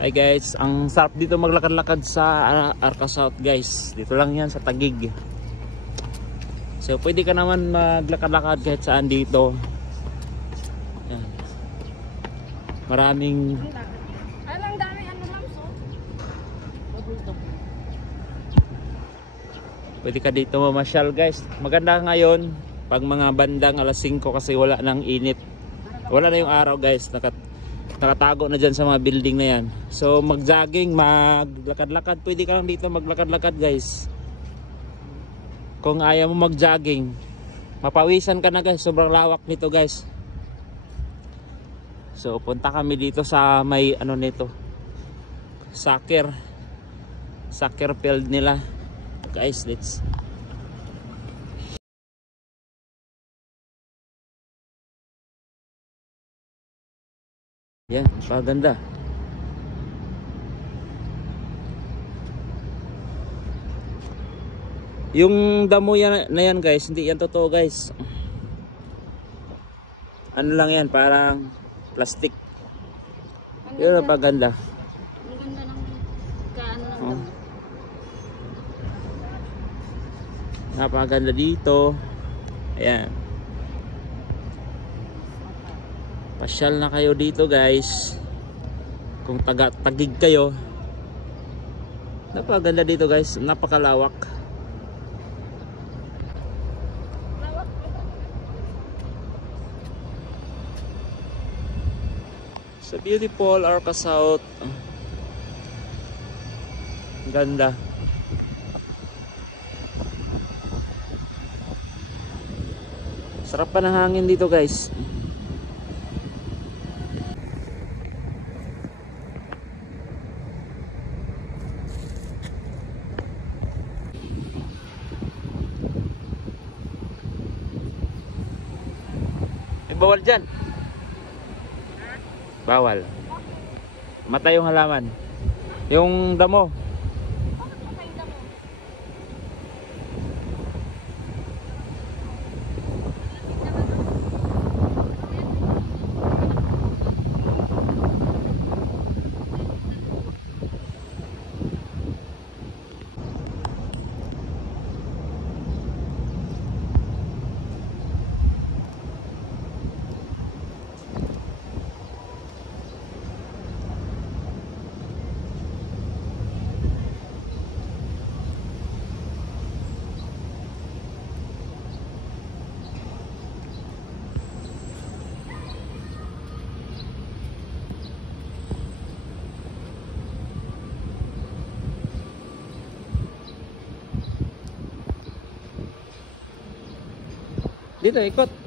Hi guys, ang sarap dito maglakad-lakad sa Arca South guys. Dito lang yan sa Taguig. So pwede ka naman maglakad-lakad kahit saan dito. Yan. Maraming pwede ka dito mamasyal guys. Maganda ngayon pag mga bandang alas 5 kasi wala nang init. Wala na yung araw guys. Nakatago na dyan sa mga building na yan. So mag-jogging, maglakad-lakad, pwede ka lang dito maglakad-lakad guys. Kung ayaw mo mag-jogging, mapawisan ka na guys, sobrang lawak nito guys. So punta kami dito sa may ano nito, soccer field nila guys. Let's yan, paganda. Yung damo yan, na yan guys, hindi yan totoo guys. Ano lang yan, parang plastic. Yun ang paganda. Ang ganda ng kaano ng damo. Napaganda dito. Ayan. Pasyal na kayo dito guys. Kung Taguig kayo. Napaganda dito guys, napakalawak. Sa beautiful Arca South. Ganda. Sarap pa ng hangin dito guys. Bawal dyan. Bawal. Matay yung halaman. Yung damo. Dito ikot.